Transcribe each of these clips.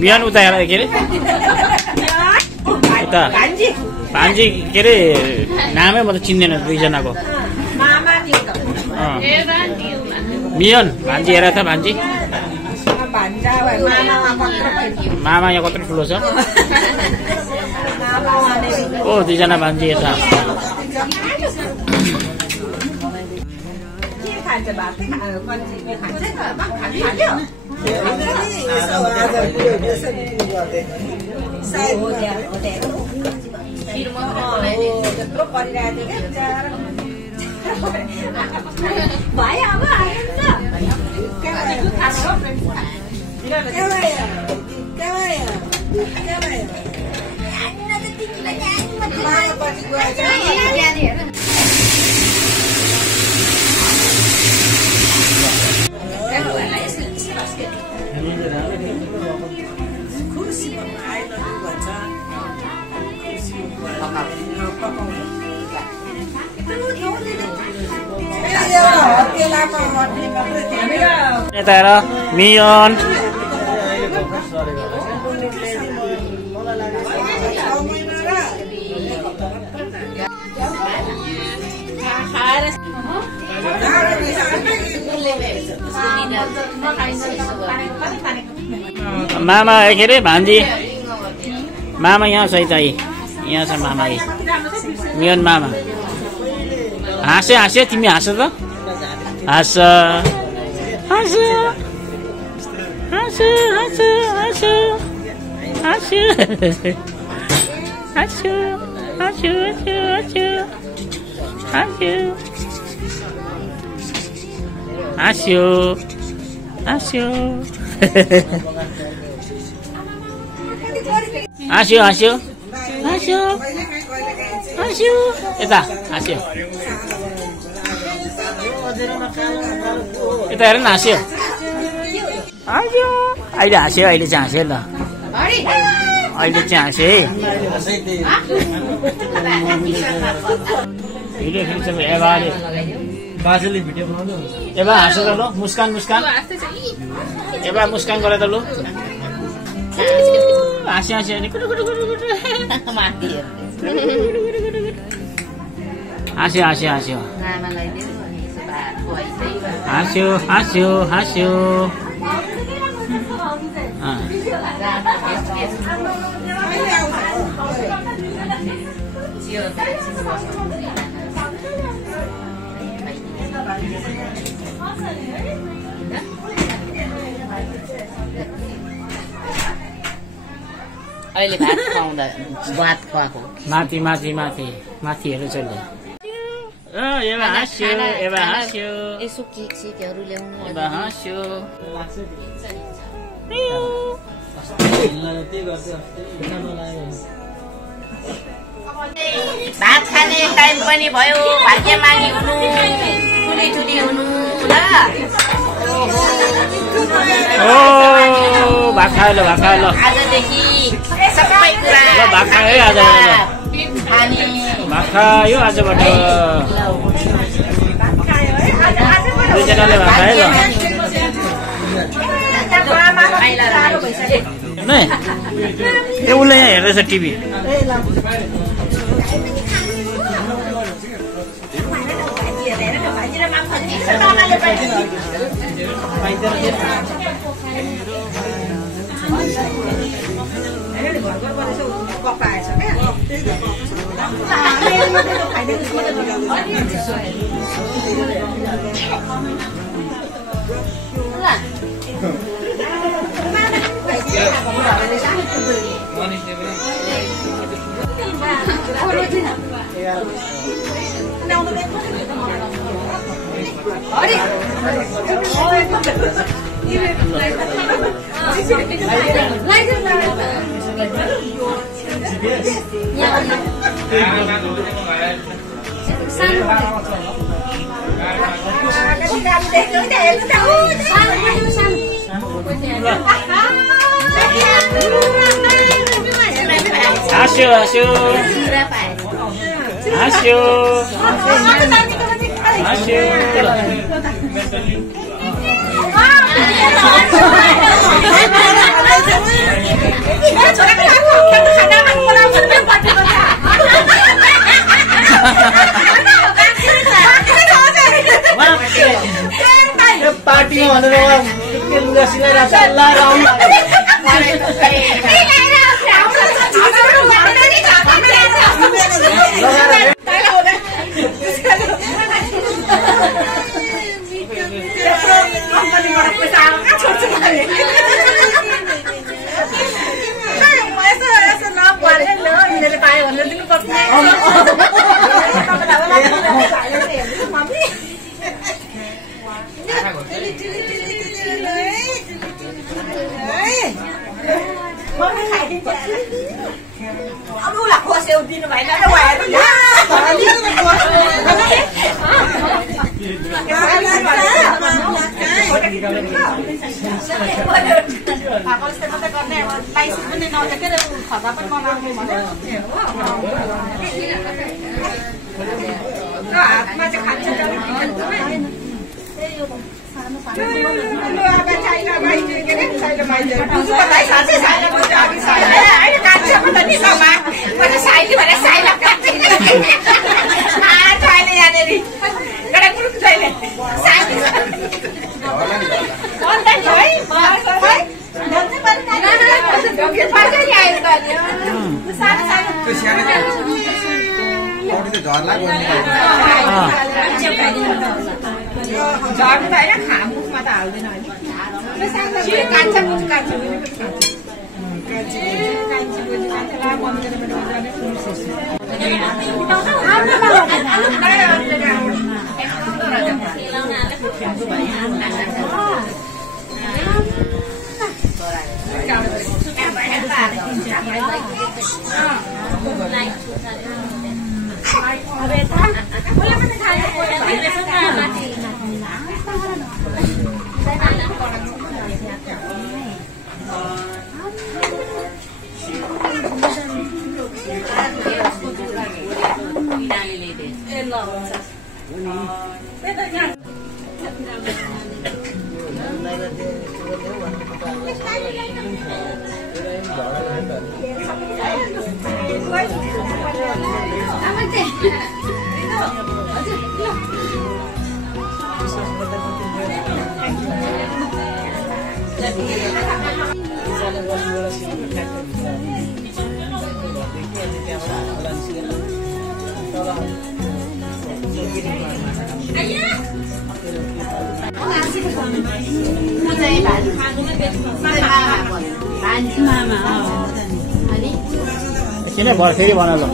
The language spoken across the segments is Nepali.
बिहान उता हेर के अरे उता भान्जी के अरे नामै म त चिन्दैन दुईजनाको बिहान भान्जी हेर त भान्जी मामा यहाँ कत्रो ठुलो छ ओ दुईजना भान्जी यता यता हेर मियन मामा के अरे भान्जी मामा यहाँ छ यहाँ छ मामा मियन मामा हाँसे तिमी हाँस त हाँस हाँस हाँस हाँस हाँस हाँस हाँस हाँस हाँस्यो हाँस्यो हाँस्यो हाँस्यो हाँस्यो हाँस्यो यता हाँस्यो यता हेर न हाँस्यो हाँस्यो अहिले हाँस्यो अहिले चाहिँ हाँस्यो ल अहिले चाहिँ हाँस्यो है भिडियो खिच्छ एभाले बाजेले भिडियो बनाउनु एभा हाँस्यो त ल मुस्कान मुस्कान एभा मुस्कान गरे त ल हाँस्यो हाँस्यो हाँस्यो हाँस्यो हाँस्यो हाँस्यो हाँस्यो हाँस्यो अहिले भात खुवाउँदा भात खुवाएको माथि माथि माथि माथि हेर्नु चल्यो एभा हाँस्यो एभा हाँस्यो यसो केक सेकहरू ल्याउनु एभा हाँस्यो भात खाने टाइम पनि भयो भाग्यमानी हुनु ठुली ठुली हुनु ल ओ भात खायो ल भात खायो ल आजदेखि सबै कुरा ल भात खायो है आजबाट भात खायो आजबाट दुईजनाले भात खायो ल नै ए उसले यहाँ हेर्दैछ TV Asyo, asyo. Asyo. Asyo. Party mana orang? Kita luar sini rasa lah raum. किन भर्खरै बनालो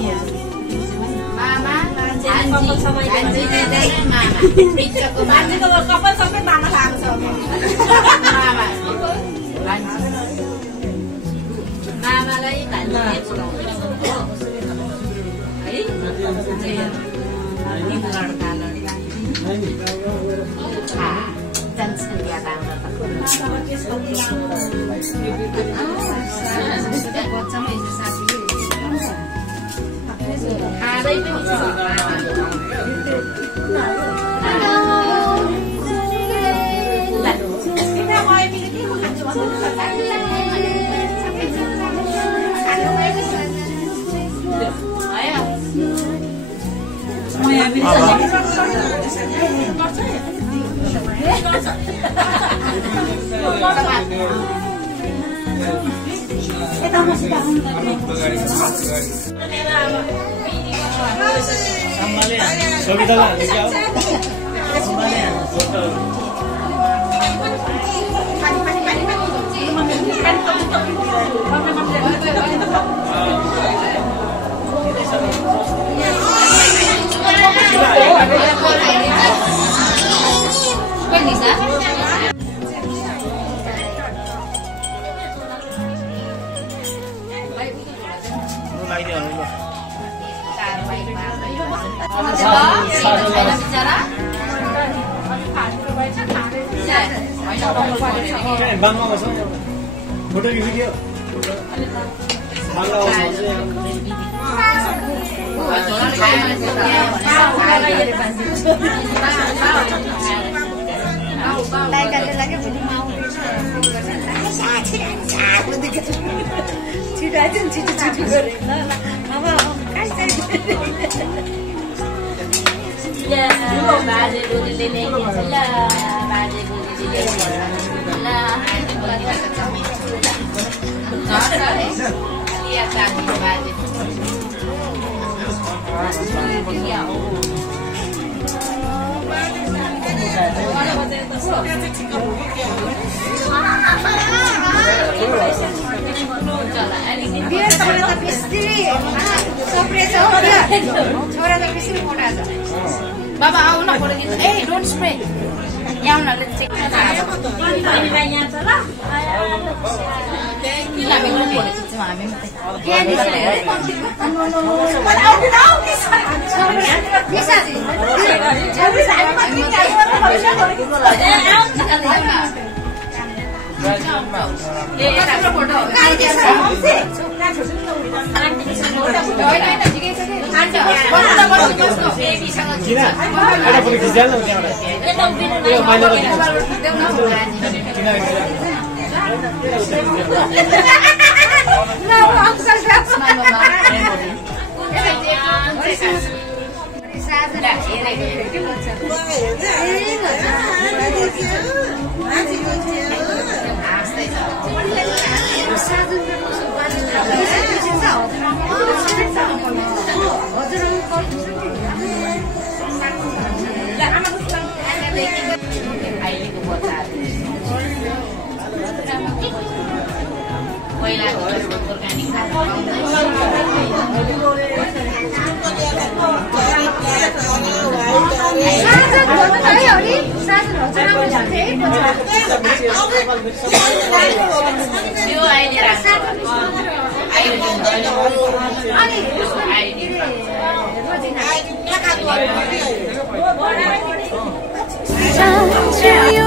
फोटो की video Baba, I will not put it in. Hey, don't spray. Yeah, let's take it. I